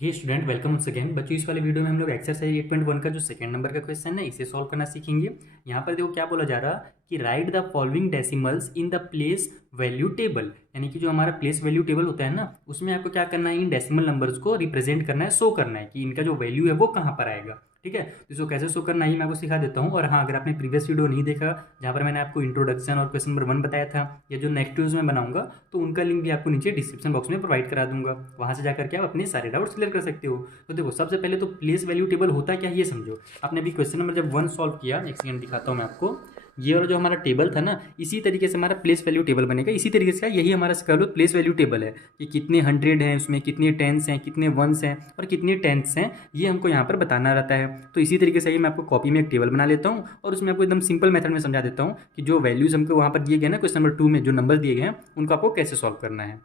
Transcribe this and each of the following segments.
हे student, welcome once again. बच्चों, इस वाले वीडियो में हम लोग एक्सरसाइज 8.1 का जो सेकंड नंबर का क्वेश्चन है इसे सॉल्व करना सीखेंगे। यहाँ पर देखो क्या बोला जा रहा कि right the following decimals in the place value table, यानी कि जो हमारा प्लेस वैल्यू टेबल होता है ना, उसमें आपको क्या करना है, इन डेसिमल नंबर्स को रिप्रेजेंट करना है, शो करना है कि इनका जो वैल्यू है वो कहाँ पर आएगा। ठीक है, तो इसको कैसे शो करना है ये मैं आपको सिखा देता हूँ। और हाँ, अगर आपने प्रीवियस वीडियो नहीं देखा जहाँ पर मैंने आपको इंट्रोडक्शन और क्वेश्चन नंबर 1 बताया था, या जो नेक्स्ट वीडियोज में बनाऊंगा, तो उनका लिंक भी आपको नीचे डिस्क्रिप्शन बॉक्स में प्रोवाइड करा दूंगा। वहाँ से जाकर के आप अपने सारे डाउट्स क्लियर कर सकते हो। तो देखो, सबसे पहले तो प्लेस वैल्यू टेबल होता क्या है ये समझो। आपने अभी क्वेश्चन नंबर जब 1 सॉल्व किया, एक सेकंड दिखाता हूँ मैं आपको। ये वाला जो हमारा टेबल था ना, इसी तरीके से हमारा प्लेस वैल्यू टेबल बनेगा। इसी तरीके से यही हमारा कह लो प्लेस वैल्यू टेबल है कि कितने 100 हैं उसमें, कितने टेंस हैं, कितने वंस हैं और कितने टेंस हैं, ये हमको यहाँ पर बताना रहता है। तो इसी तरीके से ही मैं आपको कॉपी में एक टेबल बना लेता हूँ और उसमें आपको एकदम सिंपल मेथड में समझा देता हूँ कि जो वैल्यूज हमको वहाँ पर दिए गए ना, क्वेश्चन नंबर 2 में जो नंबर दिए गए हैं उनको आपको कैसे सॉल्व करना है।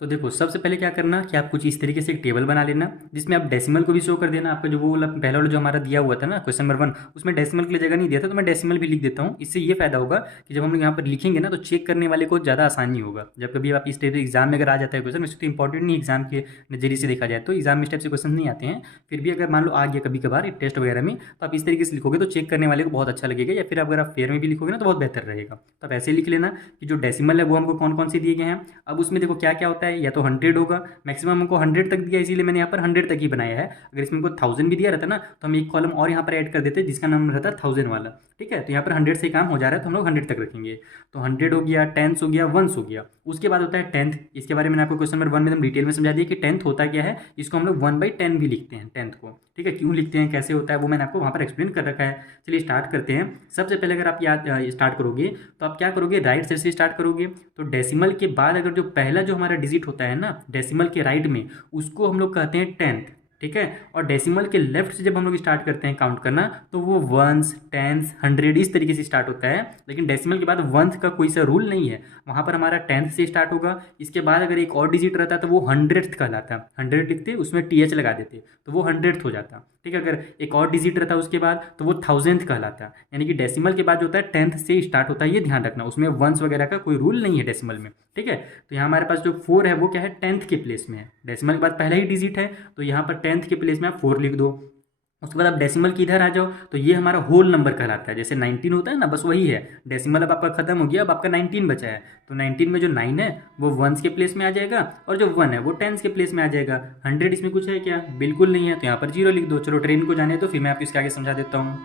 तो देखो, सबसे पहले क्या करना कि आप कुछ इस तरीके से एक टेबल बना लेना जिसमें आप डेसिमल को भी शो कर देना। आपका जो वो वाला पहला वाला जो हमारा दिया हुआ था ना क्वेश्चन नंबर 1, उसमें डेसिमल के लिए जगह नहीं दिया था, तो मैं डेसिमल भी लिख देता हूँ। इससे ये फायदा होगा कि जब हम लोग यहाँ पर लिखेंगे ना, तो चेक करने वाले को ज़्यादा आसानी होगा। जब कभी आप इस टाइप से एग्जाम में अगर आ जाता है क्वेश्चन, वैसे तो इंपॉर्टेंट नहीं एग्जाम के नजरिए से देखा जाए तो एग्जाम में इस टाइप से क्वेश्चन नहीं आते हैं, फिर भी अगर मान लो आ गया कभी कभार टेस्ट वगैरह में, तो आप इस तरीके से लिखोगे तो चेक करने वाले को बहुत अच्छा लगेगा। या फिर अगर आप फेयर में भी लिखोगे ना तो बहुत बेहतर रहेगा। तो आप ऐसे लिख लेना कि जो डेसिमल है वो हमको कौन कौन से दिए गए हैं। अब उसमें देखो क्या क्या होता है, या तो 100 होगा, मैक्सिमम हमको 100 तक दिया, इसीलिए मैंने यहाँ पर 100 तक ही बनाया है। अगर इसमें हमको 1000 भी दिया रहता ना, तो हम एक कॉलम और यहाँ पर ऐड कर देते जिसका नाम रहता है 1000 वाला। ठीक है, तो यहाँ पर 100 से काम हो जा रहा है तो हम लोग 100 तक रखेंगे। तो 100 हो गया, टेंस हो गया, वंस हो गया। उसके बाद होता है टेंथ। इसके बारे में मैंने आपको क्वेश्चन नंबर 1 में एकदम डिटेल में समझा दिया कि टेंथ होता क्या है। इसको हम लोग 1/10 भी लिखते हैं टेंथ को। ठीक है, क्यों लिखते हैं, कैसे होता है, वो मैंने आपको वहाँ पर एक्सप्लेन कर रखा है। चलिए स्टार्ट करते हैं। सबसे पहले अगर आप याद स्टार्ट करोगे तो आप क्या करोगे, राइट साइड से स्टार्ट करोगे। तो डेसिमल के बाद अगर जो पहला जो हमारा डिजिट होता है ना डेसिमल के राइट में, उसको हम लोग कहते हैं टेंथ। ठीक है, और डेसिमल के लेफ्ट से जब हम लोग स्टार्ट करते हैं काउंट करना, तो वो वंस, टेंस, 100 इस तरीके से स्टार्ट होता है। लेकिन डेसिमल के बाद वंथ का कोई सा रूल नहीं है, वहाँ पर हमारा टेंथ से स्टार्ट होगा। इसके बाद अगर एक और डिजिट रहता है तो वो 100th कहलाता है। 100 लिखते उसमें TH लगा देते तो वो 100th हो जाता। ठीक है, अगर एक और डिजिट रहता है उसके बाद तो वो 1000th कहलाता है। यानी कि डेसिमल के बाद जो होता है टेंथ से स्टार्ट होता है, ये ध्यान रखना। उसमें वंस वगैरह का कोई रूल नहीं है डेसिमल में। ठीक है, तो यहाँ हमारे पास जो 4 है वो क्या है, टेंथ के प्लेस में है। डेसिमल के बाद पहला ही डिजिट है तो यहाँ पर टेंथ के प्लेस में आप 4 लिख दो। उसके बाद आप डेसिमल की इधर आ जाओ तो ये हमारा होल नंबर कहलाता है। जैसे 19 होता है ना, बस वही है। डेसिमल अब आपका खत्म हो गया, अब आपका 19 बचा है। तो 19 में जो 9 है वो वंस के प्लेस में आ जाएगा, और जो 1 है वो टेंस के प्लेस में आ जाएगा। 100 इसमें कुछ है क्या, बिल्कुल नहीं है, तो यहाँ पर 0 लिख दो। चलो ट्रेन को जाने तो फिर मैं आपको इसके आगे समझा देता हूँ।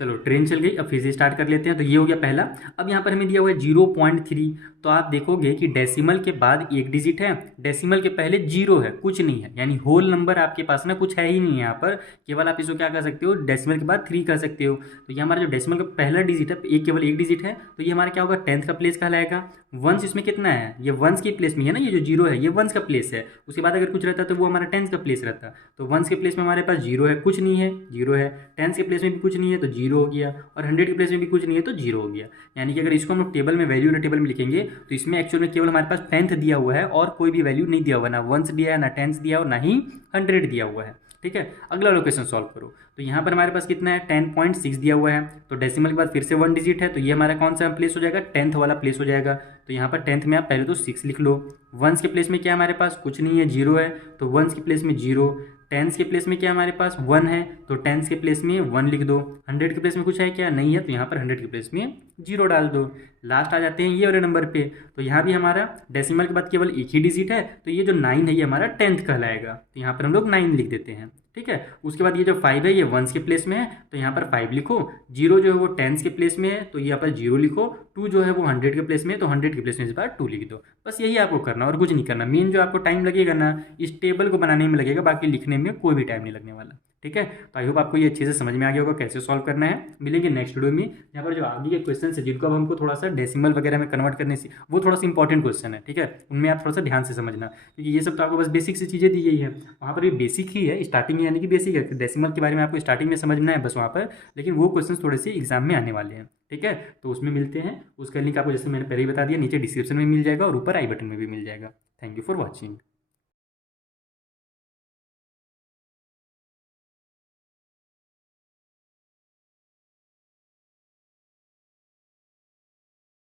चलो ट्रेन चल गई, अब फिर से स्टार्ट कर लेते हैं। तो ये हो गया पहला। अब यहाँ पर हमें दिया हुआ है 0.3। तो आप देखोगे कि डेसिमल के बाद एक डिजिट है, डेसिमल के पहले 0 है, कुछ नहीं है। यानी होल नंबर आपके पास ना कुछ है ही नहीं है यहाँ पर। केवल आप इसको क्या कर सकते हो, डेसिमल के बाद 3 कर सकते हो। तो ये हमारा जो डेसिमल का पहला डिजिट है, एक केवल एक डिजिट है, तो ये हमारा क्या होगा, टेंथ का प्लेस कहलाएगा। वंस इसमें कितना है, ये वंस के प्लेस में है ना, ये जो 0 है ये वंस का प्लेस है। उसके बाद अगर कुछ रहता तो वो हमारा टेंथ का प्लेस रहता। तो वंस के प्लेस में हमारे पास 0 है, कुछ नहीं है, 0 है। टेंथ के प्लेस में भी कुछ नहीं है तो 0 हो गया, और 100 के प्लेस में भी कुछ नहीं है तो 0 हो गया। यानी कि अगर इसको हम लोग टेबल में वैल्यू टेबल में लिखेंगे तो इसमें एक्चुअल में केवल हमारे पास टेंथ दिया हुआ है और कोई भी वैल्यू नहीं दिया हुआ, ना वंस दिया है, ना टेंथ दिया हुआ, ना ही 100 दिया हुआ है। ठीक है, अगला लोकेशन सॉल्व करो। तो यहाँ पर हमारे पास कितना है, 10.6 दिया हुआ है। तो डेसिमल के बाद फिर से 1 डिजिट है, तो ये हमारा कौन सा प्लेस हो जाएगा, टेंथ वाला प्लेस हो जाएगा। तो यहाँ पर टेंथ में आप पहले तो 6 लिख लो। वंस के प्लेस में क्या हमारे पास कुछ नहीं है, 0 है, तो वंस के प्लेस में 0। टेंस के प्लेस में क्या हमारे पास 1 है, तो टेंस के प्लेस में 1 लिख दो। 100 के प्लेस में कुछ है क्या, नहीं है, तो यहाँ पर 100 के प्लेस में 0 डाल दो। लास्ट आ जाते हैं ये वाले नंबर पे। तो यहाँ भी हमारा डेसिमल के बाद केवल एक ही डिजिट है, तो ये जो 9 है ये हमारा टेंथ कहलाएगा। तो यहाँ पर हम लोग 9 लिख देते हैं। ठीक है, उसके बाद ये जो 5 है ये वंस के प्लेस में है, तो यहाँ पर 5 लिखो। 0 जो है वो टेंस के प्लेस में है, तो यहाँ पर 0 लिखो। 2 जो है वो 100 के प्लेस में है, तो 100 के प्लेस में इस बार 2 लिख दो। बस यही आपको करना और कुछ नहीं करना। मेन जो आपको टाइम लगेगा ना, इस टेबल को बनाने में लगेगा, बाकी लिखने में कोई भी टाइम नहीं लगने वाला। ठीक है, तो आई होप आपको ये अच्छे से समझ में आ गया होगा कैसे सॉल्व करना है। मिलेंगे नेक्स्ट वीडियो में, यहाँ पर जो आगे के क्वेश्चन है जिनको अब हमको थोड़ा सा डेसिमल वगैरह में कन्वर्ट करने से, वो थोड़ा सा इंपॉर्टेंट क्वेश्चन है। ठीक है, उनमें आप थोड़ा सा ध्यान से समझना, क्योंकि ये सब तो आपको बस बेसिक सी चीज़ें दी गई है। वहाँ पर भी बेसिक ही है, स्टार्टिंग यानी कि बेसिक है। डेसिमल के बारे में आपको स्टार्टिंग में समझना है बस वहाँ पर, लेकिन वो क्वेश्चन थोड़े से एग्जाम में आने वाले हैं। ठीक है, तो उसमें मिलते हैं। उसका लिंक आपको जैसे मैंने पहले ही बता दिया नीचे डिस्क्रिप्शन में मिल जाएगा और ऊपर आई बटन में भी मिल जाएगा। Thank you for watching.